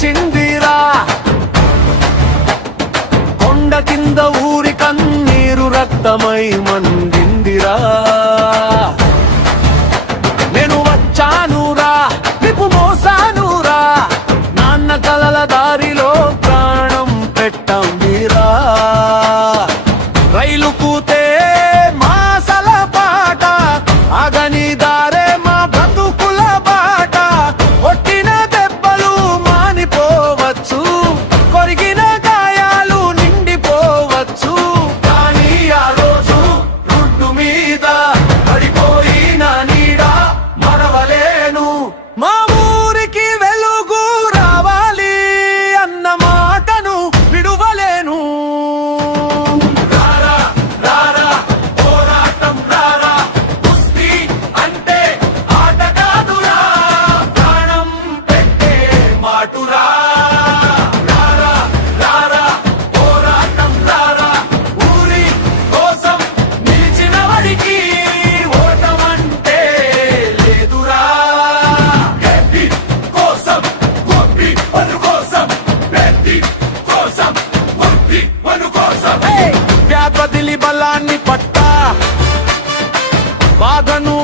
నిలిచిందిరా. కొండ కింద ఊరి కన్నీరు రక్తమై మండిందిరా. నేను వచ్చానురా, నిపు మోసానురా, నాన్న కలల దారిలో ప్రాణం పెట్టండిరా. రైలు కూతే మాసల పాట, ఆగని దారే మా బ్రతుకుల బాట. కొట్టిన దెబ్బలు మానిపోవచ్చు, కొరిగిన గాయాలు నిండిపోవచ్చు. కానీ ఆ రోజు రోడ్డు మీద పడిపోయిన నీడ మరవలేను. మా ఊరికి వెలుగు రావాలి అన్న మాటను విడువలేను. రారా రారా పోరాటం రారా, కుస్తీ అంటే ఆట కాదురా, ప్రాణం పెట్టే మాటురా. రారా రారా పోరాటం రారా, ఊరి కోసం నిలిచిన వాడికి ఓటమంటే లేదురా. గట్టి కోసం గొప్పి పను కోసం, గట్టి కోసం గొప్పి పను కోసం. వ్యాపదిలి బలాన్ని పట్టా, బాధను